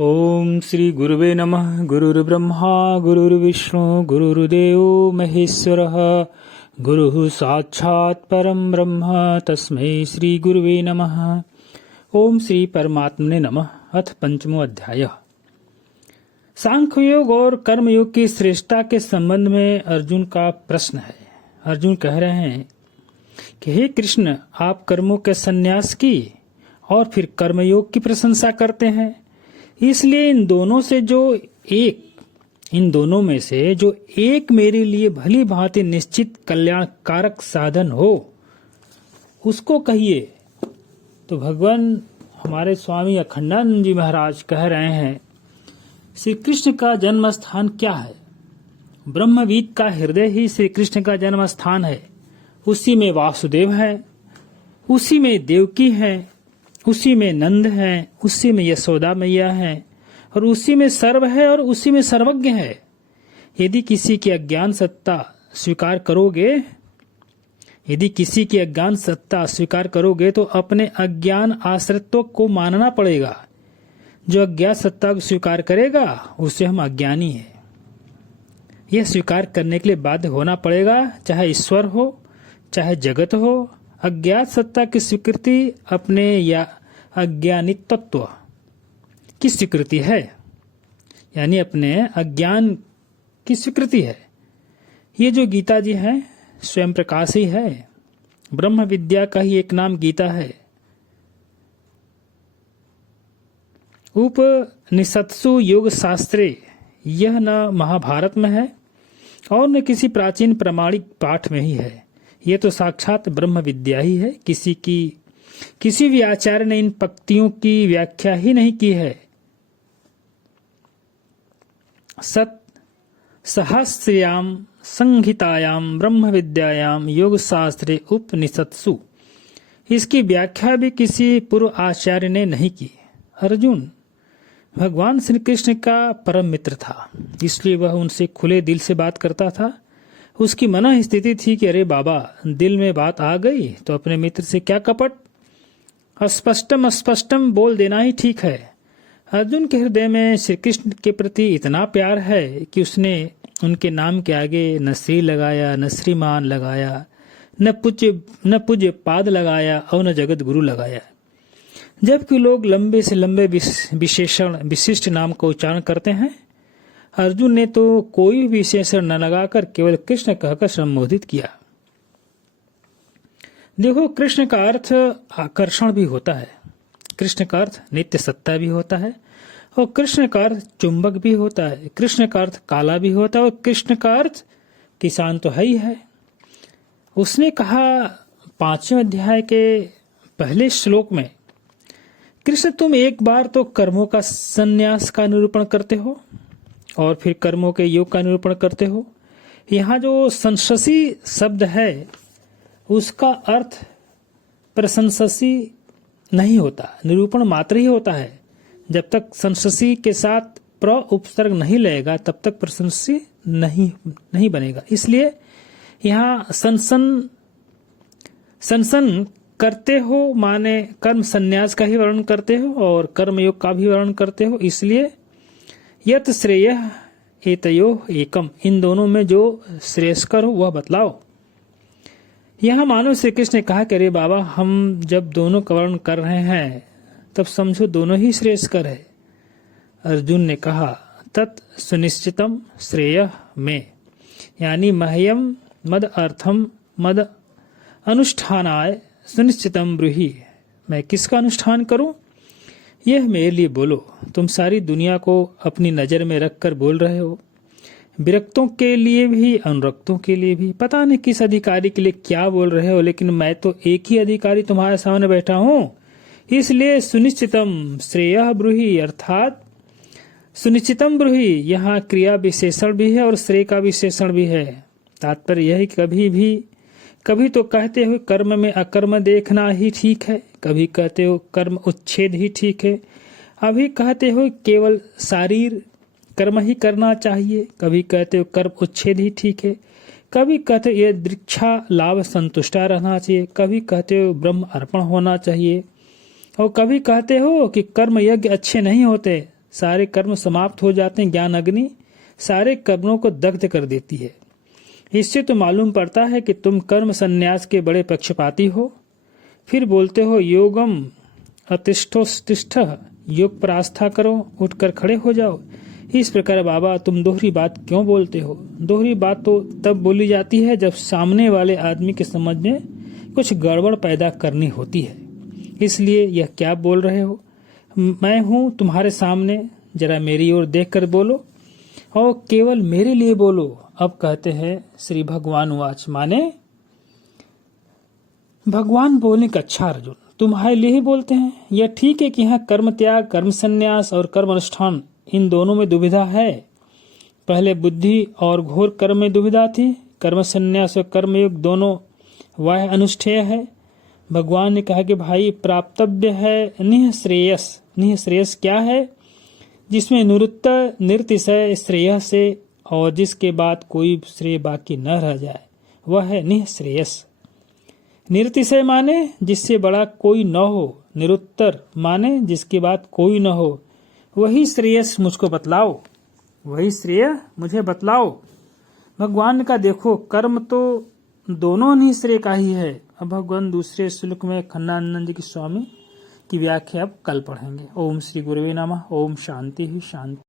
ओम श्री गुरुवे नमः। गुरुर्ब्रह्मा गुरुर्विष्णु गुरुर्देवो महेश्वरः। गुरुः साक्षात् परम ब्रह्म तस्मै श्री गुरुवे नमः। ओम श्री परमात्मने नमः। अथ पंचमो अध्याय। सांख्य योग और कर्मयोग की श्रेष्ठता के संबंध में अर्जुन का प्रश्न है। अर्जुन कह रहे हैं कि हे कृष्ण, आप कर्मों के संन्यास की और फिर कर्मयोग की प्रशंसा करते हैं, इसलिए इन दोनों में से जो एक मेरे लिए भली भांति निश्चित कल्याणकारक साधन हो उसको कहिए। तो भगवान हमारे स्वामी अखंडानंद जी महाराज कह रहे हैं, श्री कृष्ण का जन्म स्थान क्या है? ब्रह्मवीत का हृदय ही श्री कृष्ण का जन्म स्थान है। उसी में वासुदेव है, उसी में देवकी है, उसी में नंद है, उसी में यशोदा मैया है, और उसी में सर्व है और उसी में सर्वज्ञ है। यदि किसी की अज्ञान सत्ता स्वीकार करोगे तो अपने अज्ञान आश्रितों को मानना पड़ेगा। जो अज्ञात सत्ता को स्वीकार करेगा उससे हम अज्ञानी है, यह स्वीकार करने के लिए बाध्य होना पड़ेगा, चाहे ईश्वर हो चाहे जगत हो। अज्ञात सत्ता की स्वीकृति अपने या अज्ञानित्व की स्वीकृति है, यानी अपने अज्ञान की स्वीकृति है। ये जो गीता जी है स्वयं प्रकाश ही है। ब्रह्म विद्या का ही एक नाम गीता है। उपनिषत्सु योग शास्त्रे, यह न महाभारत में है और न किसी प्राचीन प्रमाणिक पाठ में ही है। यह तो साक्षात ब्रह्म विद्या ही है। किसी भी आचार्य ने इन पंक्तियों की व्याख्या ही नहीं की है। सत सहस्रयाम संहितायाम ब्रह्म विद्यायाम योग शास्त्रे उपनिषत्सु, इसकी व्याख्या भी किसी पूर्व आचार्य ने नहीं की। अर्जुन भगवान श्री कृष्ण का परम मित्र था, इसलिए वह उनसे खुले दिल से बात करता था। उसकी मन स्थिति थी कि अरे बाबा, दिल में बात आ गई तो अपने मित्र से क्या कपट, अस्पष्टम बोल देना ही ठीक है। अर्जुन के हृदय में श्री कृष्ण के प्रति इतना प्यार है कि उसने उनके नाम के आगे न श्री लगाया, न श्रीमान लगाया, न पूज्य पाद लगाया और न जगत गुरु लगाया। जबकि लोग लंबे से लंबे विशिष्ट नाम का उच्चारण करते हैं, अर्जुन ने तो कोई विशेषण न लगाकर केवल कृष्ण कहकर संबोधित किया। देखो, कृष्ण का अर्थ आकर्षण भी होता है, कृष्ण का अर्थ नित्य सत्ता भी होता है, और कृष्ण का अर्थ चुंबक भी होता है, कृष्ण का अर्थ काला भी होता है, और कृष्ण का अर्थ किसान तो है ही है। उसने कहा 5वें अध्याय के पहले श्लोक में, कृष्ण तुम एक बार तो कर्मों का संन्यास का निरूपण करते हो और फिर कर्मों के योग का निरूपण करते हो। यहाँ जो संशसी शब्द है उसका अर्थ प्रशंससी नहीं होता, निरूपण मात्र ही होता है। जब तक संशसी के साथ प्र उपसर्ग नहीं लगेगा तब तक प्रशंसी नहीं बनेगा। इसलिए यहाँ सनसन करते हो माने कर्म संन्यास का ही वर्णन करते हो और कर्मयोग का भी वर्णन करते हो। इसलिए यत श्रेय एतयो एकम, इन दोनों में जो श्रेयस्कर हो वह बतलाओ। यह मानो श्री कृष्ण ने कहा कि अरे बाबा, हम जब दोनों का वर्णन कर रहे हैं तब समझो दोनों ही श्रेयस्कर है। अर्जुन ने कहा तत् सुनिश्चितम श्रेय में, यानी मह्यम मद अर्थम मद अनुष्ठानाय सुनिश्चितम ब्रूहि, मैं किसका अनुष्ठान करूं यह मेरे लिए बोलो। तुम सारी दुनिया को अपनी नजर में रखकर बोल रहे हो, विरक्तों के लिए भी अनुरक्तों के लिए भी, पता नहीं किस अधिकारी के लिए क्या बोल रहे हो, लेकिन मैं तो एक ही अधिकारी तुम्हारे सामने बैठा हूं। इसलिए सुनिश्चितम श्रेय ब्रूहि, अर्थात सुनिश्चितम ब्रूहि यहाँ क्रिया विशेषण भी है और श्रेय का विशेषण भी है। तात्पर्य यह कभी तो कहते हो कर्म में अकर्म देखना ही ठीक है, कभी कहते हो कर्म उच्छेद ही ठीक है, अभी कहते हो केवल शारीर कर्म ही करना चाहिए, कभी कहते हो कर्म उच्छेद ही ठीक है, कभी कहते हो ये दीक्षा लाभ संतुष्टा रहना चाहिए, कभी कहते हो ब्रह्म अर्पण होना चाहिए, और कभी कहते हो कि कर्म यज्ञ अच्छे नहीं होते, सारे कर्म समाप्त हो जाते हैं। ज्ञान अग्नि सारे कर्मों को दग्ध कर देती है। इससे तो मालूम पड़ता है कि तुम कर्म संन्यास के बड़े पक्षपाती हो। फिर बोलते हो योगम अतिष्ठोस्तिष्ठ, योग पर आस्था करो, उठकर खड़े हो जाओ। इस प्रकार बाबा तुम दोहरी बात क्यों बोलते हो? दोहरी बात तो तब बोली जाती है जब सामने वाले आदमी के समझ में कुछ गड़बड़ पैदा करनी होती है। इसलिए यह क्या बोल रहे हो? मैं हूं तुम्हारे सामने, जरा मेरी ओर देखकर बोलो और केवल मेरे लिए बोलो। अब कहते हैं श्री भगवान वाच, माने भगवान बोलने का अच्छा अर्जुन तुम्हारे लिए ही बोलते हैं। यह ठीक है कि यहाँ कर्म त्याग, कर्म संन्यास और कर्म अनुष्ठान इन दोनों में दुविधा है। पहले बुद्धि और घोर कर्म में दुविधा थी। कर्म संन्यास और कर्मयोग दोनों वाह्य अनुष्ठेय है। भगवान ने कहा कि भाई प्राप्तव्य है निःश्रेयस। निःश्रेयस क्या है? जिसमें निरुत्तर निर्तिशय श्रेय से और जिसके बाद कोई श्रेय बाकी न रह जाए, वह है निःश्रेयस। निर्तिशय माने जिससे बड़ा कोई न हो, निरुत्तर माने जिसके बाद कोई न हो। वही श्रेयस मुझको बतलाओ, वही श्रेय मुझे बतलाओ। भगवान का देखो कर्म तो दोनों निःश्रेय का ही है। अब भगवान दूसरे श्लोक में खन्नानंद जी की स्वामी की व्याख्या अब कल पढ़ेंगे। ओम श्री गुरुवे नमः। ओम शांति ही शांति।